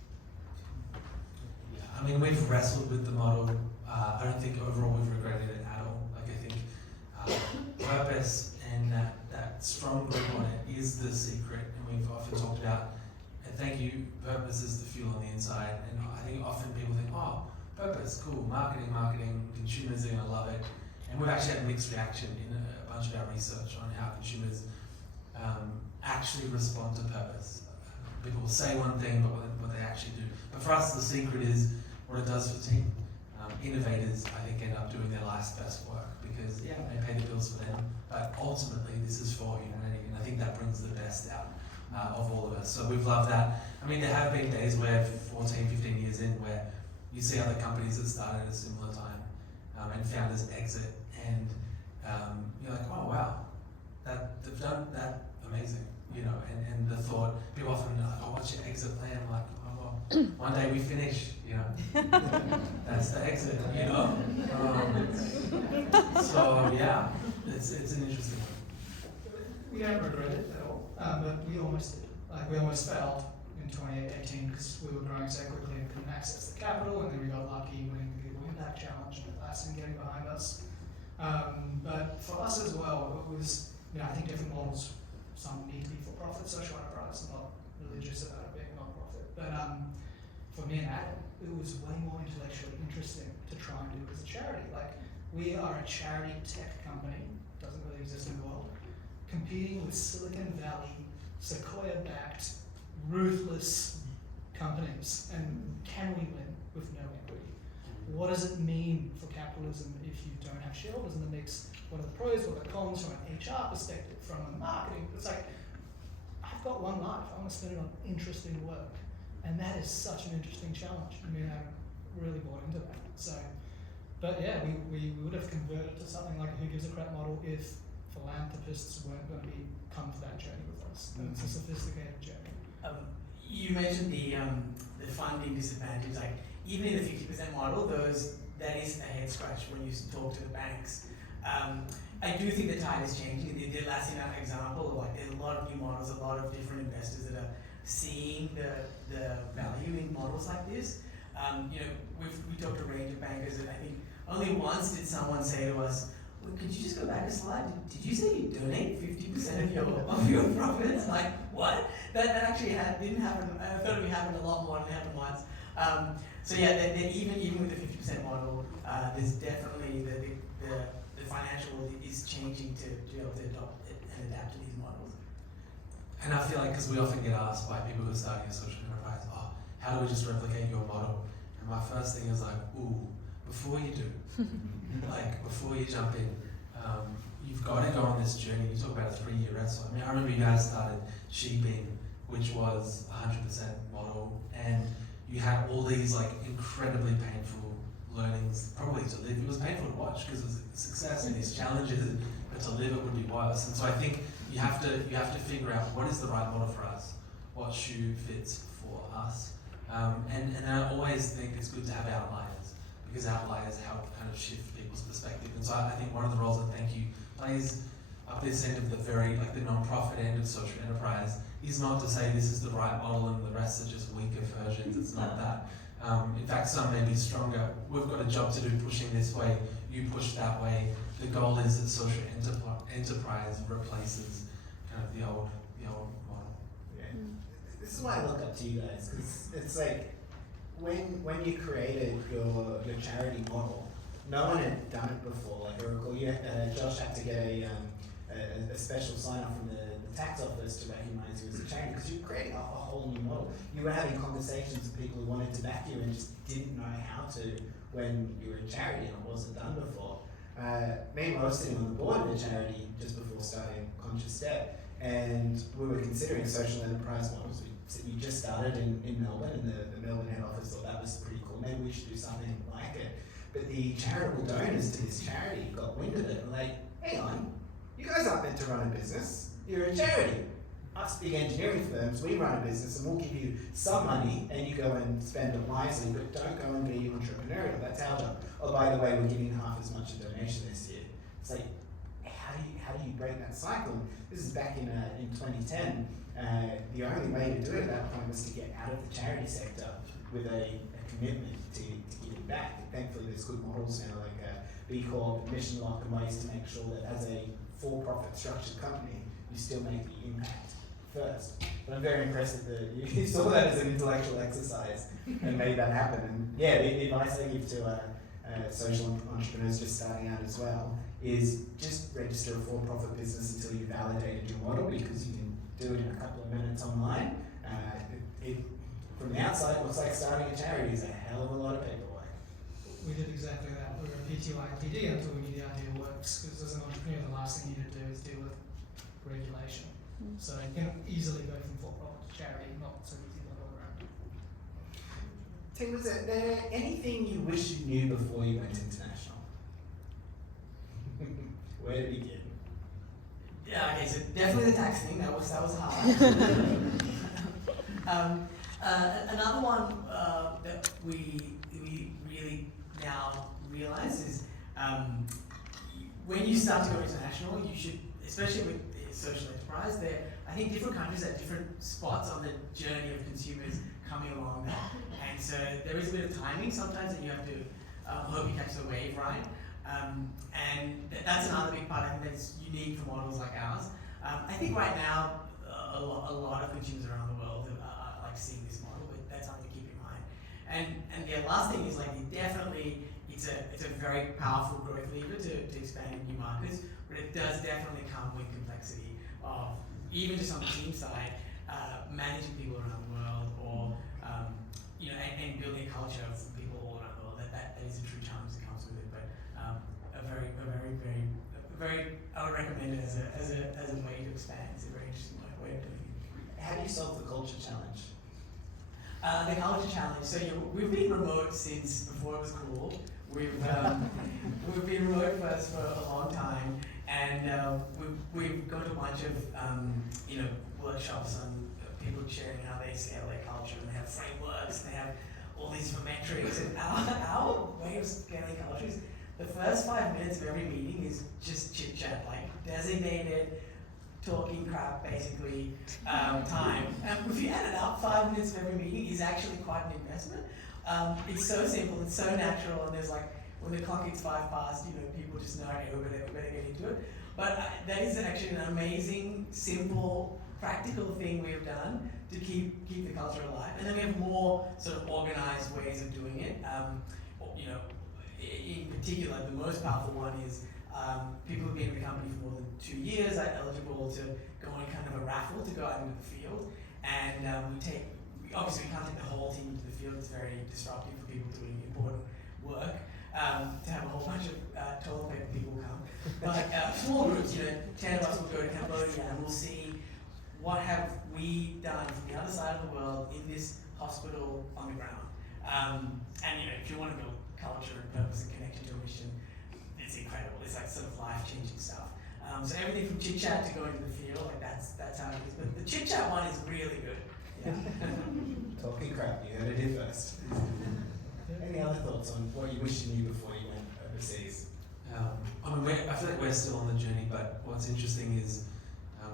Yeah, I mean, we've wrestled with the model. I don't think overall we've regretted it at all. Like, I think purpose and that strong grip on it is the secret. And we've often talked about, and Thankyou, purpose is the fuel on the inside. And I think often people think, oh, purpose, cool, marketing, consumers are going to love it. And we've actually had a mixed reaction in a bunch of our research on how consumers actually respond to purpose. People will say one thing, but what they actually do. But for us, the secret is what it does for the team. Innovators, I think, end up doing their life's best work because they pay the bills for them. But ultimately, this is for humanity, and I think that brings the best out of all of us. So we've loved that. I mean, there have been days where 14, 15 years in where you see other companies that started at a similar time and founders exit, and you're like, oh wow, they've done that amazing, and the thought, people often are like, oh, what's your exit plan? I'm like, oh well, one day we finish, that's the exit, so yeah, it's an interesting one. We don't regret it at all, but we almost did. Like, we almost failed in 2018 because we were growing so quickly and couldn't access the capital, and then we got lucky winning the Google Impact Challenge and Atlassian getting behind us. But for us as well, it was, I think different models, some need to be for profit, social enterprise, I'm not religious about it being non-profit. But for me and Adam, it was way more intellectually interesting to try and do it as a charity. Like, we are a charity tech company, doesn't really exist in the world, competing with Silicon Valley, Sequoia-backed, ruthless companies. And can we win with no equity? What does it mean for capitalism if you don't have shareholders in the mix? What are the pros, what are the cons from an HR perspective, from a marketing? It's like, I've got one life, I want to spend it on interesting work. And that is such an interesting challenge. I mean, I really bought into that. So, but yeah, we would have converted to something like a who gives a crap model if philanthropists weren't going to come to that journey with us. And it's a sophisticated journey. You mentioned the funding disadvantage. Like, even in the 50% model, that is a head scratch when you talk to the banks. I do think the tide is changing. The Atlassian example, like, there's a lot of new models, a lot of different investors that are seeing the value in models like this. We talked to a range of bankers, and I think only once did someone say to us, well, could you just go back a slide? Did you say you donate 50% of your profits? Like, what? That actually didn't happen. I thought it would happen a lot more than it happened once. So yeah, that even with the 50% model, there's definitely the the financial world is changing to be able to adopt it and adapt to these models. And I feel like, because we often get asked by people who are starting a social enterprise, oh, how do we just replicate your model? And my first thing is like, ooh, before you do, like before you jump in, you've got to go on this journey. You talk about a 3-year wrestle. I mean, I remember you guys started Sheeping, which was 100% model, and you had all these like incredibly painful learnings, probably to live. It was painful to watch because it was a success and these challenges, but to live it would be worse. And so I think you have to figure out what is the right model for us, what shoe fits for us, and I always think it's good to have outliers, because outliers help kind of shift people's perspective. And so I think one of the roles that Thankyou plays up this end of the very, like the non-profit end of social enterprise, is not to say this is the right model and the rest are just weaker versions. It's not that. In fact, some may be stronger. We've got a job to do pushing this way, you push that way. The goal is that social enterprise replaces kind of the old model. Yeah. This is why I look up to you guys, because it's like when you created your charity model, no one had done it before. Like I recall, Josh had to get a special sign off from the tax office to recognise you as a charity, because you're creating a whole new model. You were having conversations with people who wanted to back you and just didn't know how to when you were a charity and it wasn't done before. Me and I was sitting on the board of a charity just before starting Conscious Step, and we were considering social enterprise models. We just started in Melbourne, and the Melbourne head office thought that was pretty cool. Maybe we should do something like it. But the charitable donors to this charity got wind of it and like, hang on, you guys aren't meant to run a business. You're a charity. Us big engineering firms, we run a business and we'll give you some money and you go and spend it wisely, but don't go and be entrepreneurial. That's our job. Oh, by the way, we're giving half as much a donation this year. It's like, how do you break that cycle? This is back in 2010. The only way to do it at that point was to get out of the charity sector with a commitment to giving back. And thankfully, there's good models now like B Corp, mission locked ways to make sure that as a for-profit structured company, you still make the impact first. But I'm very impressed that you saw that as an intellectual exercise and made that happen. And yeah, the advice I give to social entrepreneurs just starting out as well is just register a for-profit business until you validated your model, because you can do it in a couple of minutes online. From the outside, it looks like starting a charity is a hell of a lot of paperwork. We did exactly that. We were a PTYPD until we knew the idea works, because as an entrepreneur, the last thing you need to do is deal with regulation. So you can easily go from for-profit to charity, not so easy the other way around. Tim, was there anything you wish you knew before you went international? Where to begin? Yeah, okay, so definitely the tax thing, that was hard. Another one that we really now realise is when you start to go international, you should, especially with the social enterprise, I think different countries are at different spots on the journey of consumers coming along that. And so there is a bit of timing sometimes that you have to hope you catch the wave right. And that's another big part, I think, that's unique for models like ours. I think right now, a lot of consumers around the world are like seeing this model, but that's something to keep in mind. And the last thing is like, it's a very powerful growth lever to expand in new markets, but it does definitely come with complexity of, even just on the team side, managing people around the world, or and building a culture of people all around the world. That is a true challenge that comes with it, but I would recommend it as a way to expand. It's a very interesting way of doing it. How do you solve the culture challenge? The culture challenge. So we've been remote since before it was cool. We've been remote first for a long time, and we've gone to a bunch of workshops on people sharing how they scale their culture, and they have frameworks, and they have all these different metrics. And our way of scaling culture is the first 5 minutes of every meeting is just chit chat, like designated talking crap, basically, time. And if you add it up, 5 minutes of every meeting is actually quite an investment. It's so simple, it's so natural, and there's like, when the clock hits 5 past, people just know, okay, we better get into it. But that is actually an amazing, simple, practical thing we've done to keep the culture alive. And then we have more sort of organized ways of doing it. In particular, the most powerful one is People who've been in the company for more than 2 years are eligible to go on kind of a raffle to go out into the field. And obviously we can't take the whole team into the field, it's very disruptive for people doing important work. To have a whole bunch of toilet paper people come. But small groups, 10 of us will go to Cambodia and we'll see what have we done from the other side of the world in this hospital on the ground. And if you want to build culture and purpose and connection to a mission, it's incredible. It's like sort of life-changing stuff. So everything from chit chat to going to the field, like that's how it is. But the chit chat one is really good. Yeah. Talking crap, you heard it here first. Any other thoughts on what you wish you knew before you went overseas? I feel like we're still on the journey, but what's interesting is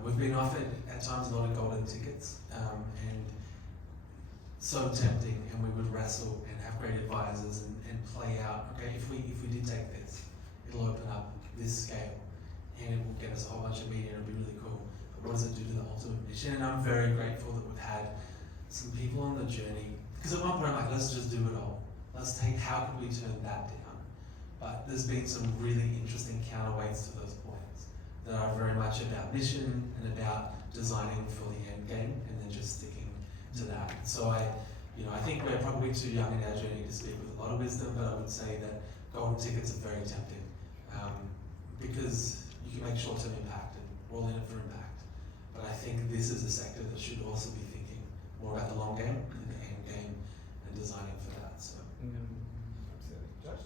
we've been offered at times a lot of golden tickets, and so tempting, and we would wrestle and have great advisors and play out, okay, if we did take this, it'll open up this scale and it will get us a whole bunch of media and it'll be really cool. But what does it do to the ultimate mission? And I'm very grateful that we've had some people on the journey, because at one point I'm like, let's just do it all. Let's take, how could we turn that down? But there's been some really interesting counterweights to those points that are very much about mission and about designing for the end game and then just sticking to that. So I think we're probably too young in our journey to speak with a lot of wisdom, but I would say that golden tickets are very tempting because you can make short-term impact and we're all in it for impact. But I think this is a sector that should also be thinking more about the long game and the end game and designing for that. So. Josh?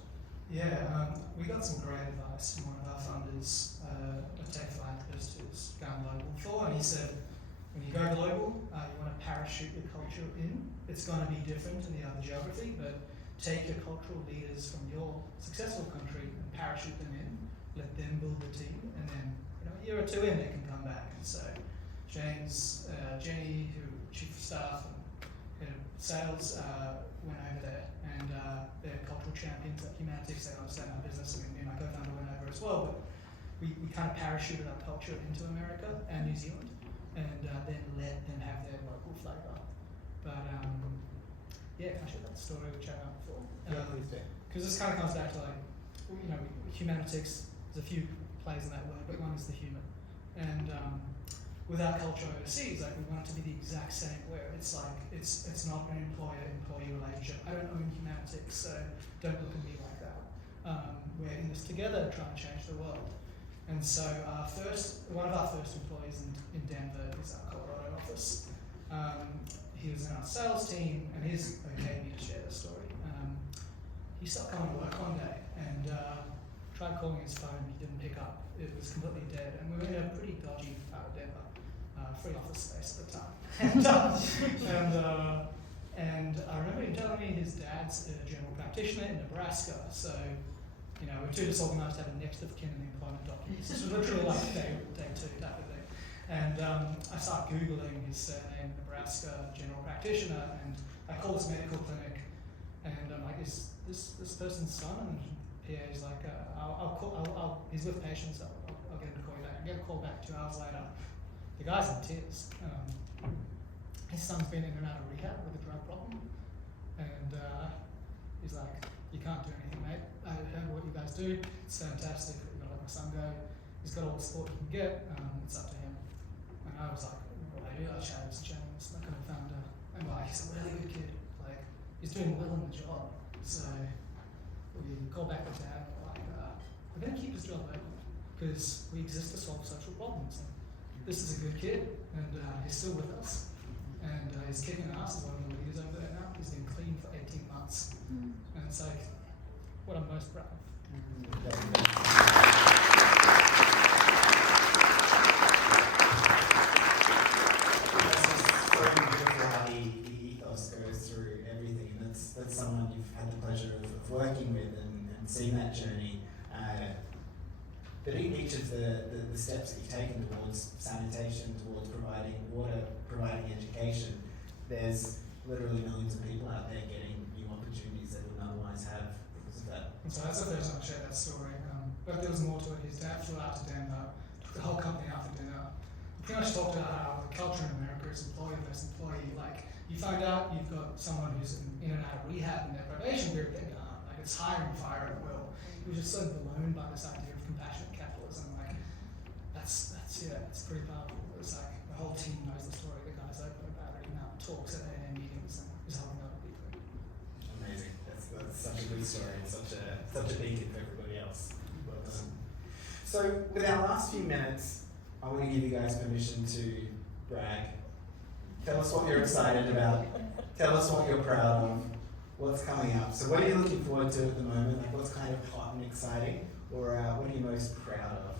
Yeah, we got some great advice from one of our funders, a tech philanthropist who's gone global before, and he said, when you go global, you want to parachute your culture in. It's going to be different in the other geography, but take your cultural leaders from your successful country and parachute them in, let them build the team, and then a year or two in, they can come back. And so Jenny, who chief of staff and head of sales, went over there, and they're cultural champions at Humanitix. They understand our business, and me and my co-founder went over as well. But we kind of parachuted our culture into America and New Zealand, and then let them have their local flavour. But can I share that story we chatted about before? Please do. Because this kind of comes back to Humanitix. There's a few plays in that word, but one is the human. And with our culture overseas, we want it to be the exact same. Where it's like it's not an employer-employee relationship. I don't own Humanitix, so don't look at me like that. We're in this together, trying to change the world. And so one of our first employees in Denver is our Colorado office. He was in our sales team, and he's okay me to share the story. He stopped coming to work one day and tried calling his phone. He didn't pick up. It was completely dead, and we were in a pretty dodgy part of Denver, free office space at the time. And I remember him telling me his dad's a general practitioner in Nebraska, so we're too disorganized to have a next of kin and employment documents. This was literally like day two type of thing. And I start Googling his surname, Nebraska general practitioner, and I call this medical clinic, and I'm like, is this person's son? And PA's like, he's with patients, I'll get him to call you back. I get a call back 2 hours later. The guy's in tears. His son's been in and out of rehab with a drug problem, and he's like, you can't do anything, mate. I heard what you guys do. It's fantastic. You've got to let my son go. He's got all the support he can get. It's up to him. And I was like, well, I realized Shadow's James, my co-founder. I'm like, he's a really good kid. He's doing well in the job. So we call back with Dad. We're going to keep his job open because we exist to solve social problems. And this is a good kid, and he's still with us. And he's kicking ass as one of the leaders over there now. He's been clean for 18 months. And it's like, what I'm most proud of. It's so beautiful how the ethos goes through everything. That's someone you've had the pleasure of working with and seeing that journey. But each of the steps that you've taken towards sanitation, towards providing water, providing education, there's literally millions of people out there getting new opportunities they wouldn't otherwise have because of that. And so that's the first time I shared that story. But there was more to it. His dad flew out to Denver, took the whole company out for dinner. We pretty much talked about how the culture in America is employee versus employee. You find out you've got someone who's in and out of rehab in their probation period, they're gone. It's hire and fire at will. He was just so blown by this idea of compassionate capitalism. Like that's pretty powerful. It's like the whole team knows the story. The guy's open about it in talks at AA meetings and is helping other people. Amazing. That's such a good story and such a beacon for everybody else. Well done. So with our last few minutes, I want to give you guys permission to brag. Tell us what you're excited about. Tell us what you're proud of. What's coming up. So what are you looking forward to at the moment? Like what's kind of hot and exciting? Or what are you most proud of?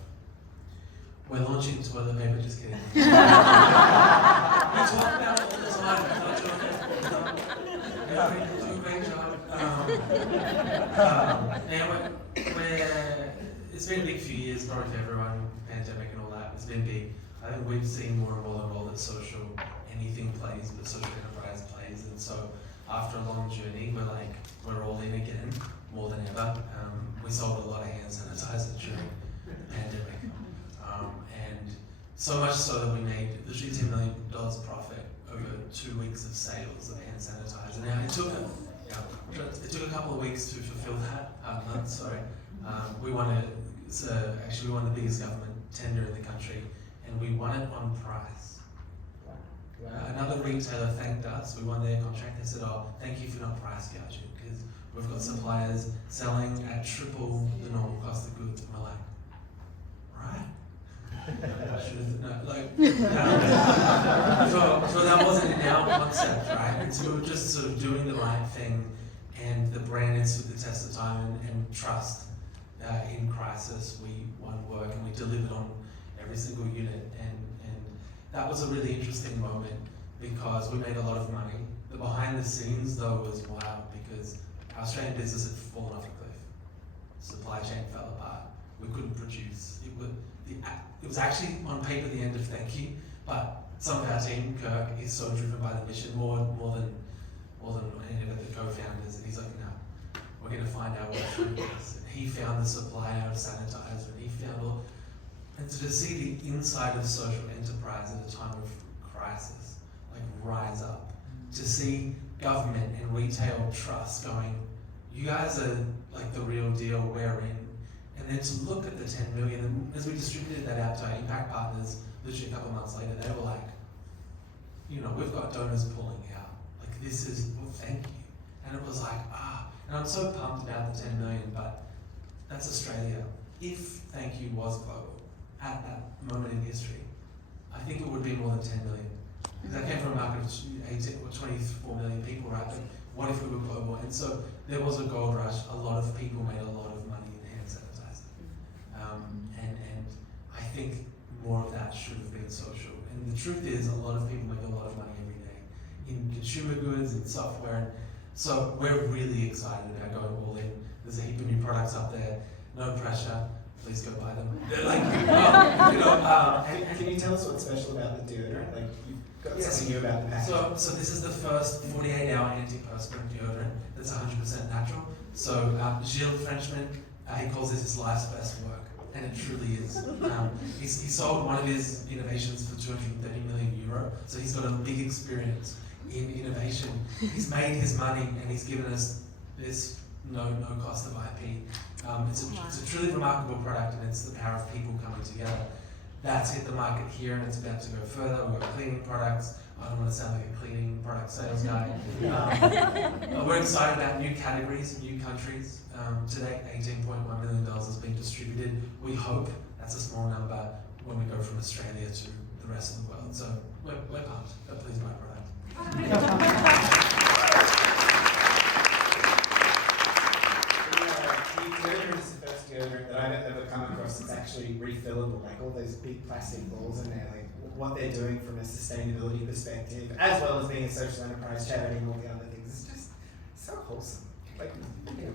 We're launching toilet paper, just kidding. We talk about it all the time. We do a great job. It's been a big few years, probably for everyone, pandemic and all that. It's been big. I think we've seen more and more the role that social anything plays, but social enterprise plays. And so after a long journey, we're all in again, more than ever. We sold a lot of hand sanitizer during the pandemic. And so much so that we made literally $10 million profit over 2 weeks of sales of hand sanitizer. Now it took a couple of weeks to fulfill that month. Sorry, we won the biggest government tender in the country, and we won it on price. Wow. Another retailer thanked us. We won their contract. They said, "Oh, thank you for not price gouging, because we've got suppliers selling at triple the normal cost of goods." And we're like, right? So that wasn't in our concept, right? And so we were just sort of doing the right thing, and the brand has stood the test of time and trust. In crisis, we won work and we delivered on every single unit, and that was a really interesting moment because we made a lot of money. The behind the scenes though was wild because our Australian business had fallen off a cliff. Supply chain fell apart. We couldn't produce. It was actually on paper the end of Thankyou, but some of our team, Kirk, is so driven by the mission more than any of the co-founders, and he's like, no, we're going to find our way through this. And he found the supplier of sanitizer, and he found all. And so to see the inside of social enterprise at a time of crisis, like rise up, to see government and retail trust going, you guys are like the real deal, we're in. And then to look at the 10 million, and as we distributed that out to our impact partners, literally a couple of months later, they were like, we've got donors pulling out. Like this is, well, thank you. And it was like, and I'm so pumped about the 10 million, but that's Australia. If Thankyou was global at that moment in history, I think it would be more than 10 million. Because I came from a market of 18 or 24 million people, right? But what if we were global? And so there was a gold rush. A lot of people made a lot of money in hand sanitizer. And I think more of that should have been social. And the truth is, a lot of people make a lot of money every day in consumer goods, in software. And so we're really excited about going all in. There's a heap of new products up there. No pressure. Please go buy them. They're like, can you tell us what's special about the deodorant? Like you've got something new about the package. So this is the first 48-hour antiperspirant deodorant that's 100% natural. So Gilles Frenchman, he calls this his life's best work, and it truly is. He sold one of his innovations for €230 million. So he's got a big experience in innovation. He's made his money, and he's given us this no cost of IP. It's a truly remarkable product, and it's the power of people coming together. That's hit the market here, and it's about to go further. We've got cleaning products. I don't want to sound like a cleaning product sales guy. We're excited about new categories, new countries. Today, $18.1 million has been distributed. We hope that's a small number when we go from Australia to the rest of the world. So we're pumped. Please buy product. Deodorant is the first deodorant that I've ever come across that's actually refillable, like all those big plastic balls in there, like what they're doing from a sustainability perspective, as well as being a social enterprise charity and all the other things. It's just so wholesome. Like,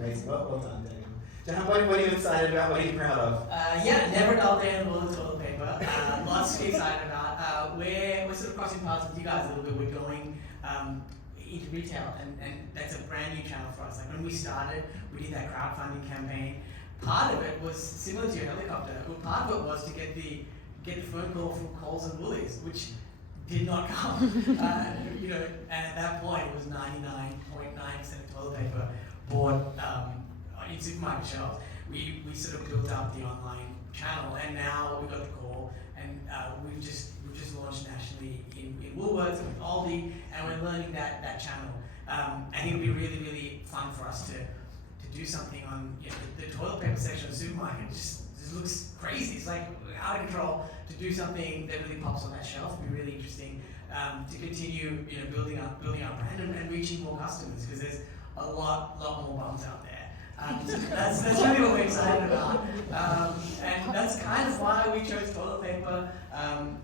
amazing. Well done, Daniel. John, what are you excited about? What are you proud of? Never dull day in the world of toilet paper. Lots to be excited about. We're sort of crossing paths with you guys a little bit. We're going into retail, and that's a brand new channel for us. Like when we started, we did that crowdfunding campaign. Part of it was similar to your helicopter. Well, part of it was to get the phone call from Coles and Woolies, which did not come. And at that point, it was 99.9% of toilet paper bought in supermarket shelves. we sort of built up the online channel, and now we got the call, and we've just launched nationally in Woolworths and with Aldi, and we're learning that channel. I think it'd be really, really fun for us to do something on the toilet paper section of the supermarket. It just looks crazy. It's like out of control. To do something that really pops on that shelf would be really interesting. To continue, building our brand and reaching more customers, because there's a lot more bums out there. So that's really what we're excited about. And that's kind of why we chose toilet paper.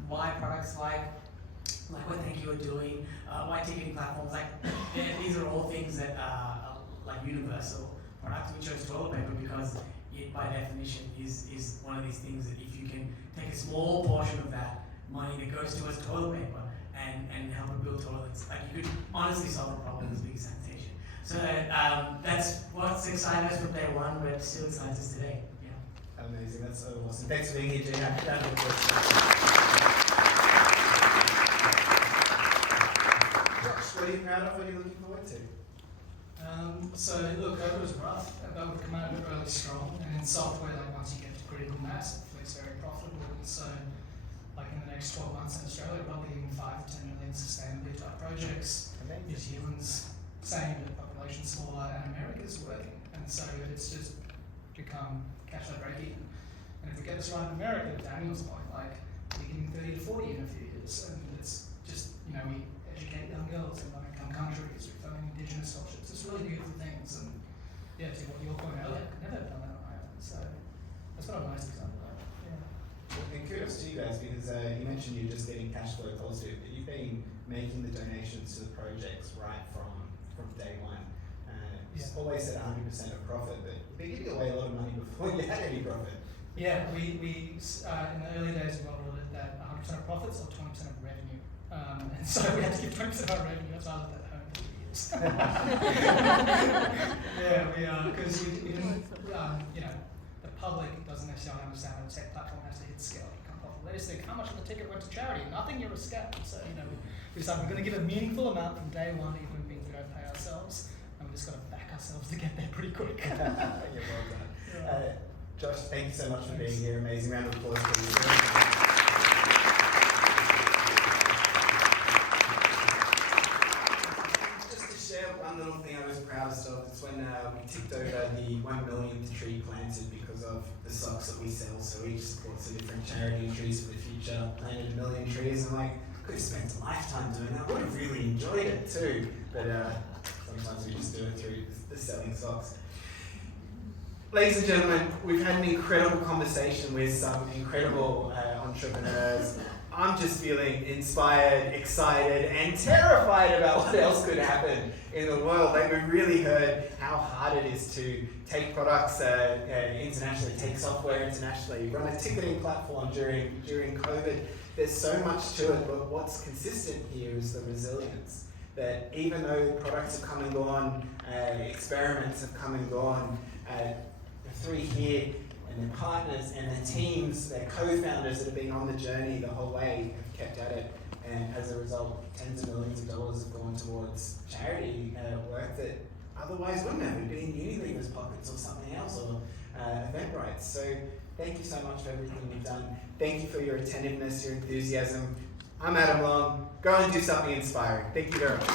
Why products like what Thankyou are doing, why ticketing platforms, these are all things that are like universal products. We chose toilet paper because it, by definition, is one of these things that if you can take a small portion of that money that goes towards toilet paper and help it build toilets, you could honestly solve the problem as big as sanitation. So that's what's excited us from day one, but still excites us today. Yeah. Amazing, that's so awesome. Thanks for being here, Gina. Josh, what are you proud of? What are you looking forward to? So look, COVID was rough, but we've come out of it really strong. And in software, once you get to critical mass, it's very profitable. And so, in the next 12 months in Australia, probably even 5 to 10 million sustainability type projects. New Zealand's same, but population smaller, and America's working. And so it's just become cash flow break even. And if we get this right in America, to Daniel's point, we can 30 to 40 in a few years. And it's just, we educate young girls in low-income countries, we're filming Indigenous scholarships. It's really beautiful things. And yeah, to what your point earlier, I could never have done that on my own. So that's what I'm most excited about. Yeah. And kudos to you guys, because you mentioned you're just getting cash flow positive, but you've been making the donations to the projects right from day one. You've always said 100% of profit, but you've been giving away a lot of money before you had any profit. Yeah, we in the early days we modeled it that 100% of profits or 20% of revenue. And so we had to give 20% of our revenue. That's why I lived at home for 2 years. Yeah, because we didn't, the public doesn't necessarily understand how the tech platform has to hit scale to become profitable. They just think, how much of the ticket went to charity? Nothing, you're a scam. So, we decided we're going to give a meaningful amount from day one, even if we don't pay ourselves. And we just got to back ourselves to get there pretty quick. Yeah, well done. Yeah. Josh, thank you so much for being here. Amazing round of applause for you. Just to share one little thing I was proudest of, it's when we tipped over the 1 millionth tree planted because of the socks that we sell. So each supports a different charity, Trees for the Future, planted 1 million trees. I'm like, I could have spent a lifetime doing that. I would have really enjoyed it too. But sometimes we just do it through the selling socks. Ladies and gentlemen, we've had an incredible conversation with some incredible entrepreneurs. I'm just feeling inspired, excited, and terrified about what else could happen in the world. We've really heard how hard it is to take products internationally, take software internationally, run a ticketing platform during COVID. There's so much to it, but what's consistent here is the resilience. That even though products have come and gone, experiments have come and gone, the three here and their partners and their teams, their co-founders that have been on the journey the whole way have kept at it. And as a result, tens of millions of dollars have gone towards charity work that otherwise wouldn't have. It'd be in Unilever's pockets or something else, or Eventbrite. So thank you so much for everything you've done. Thank you for your attentiveness, your enthusiasm. I'm Adam Long. Go and do something inspiring. Thank you very much.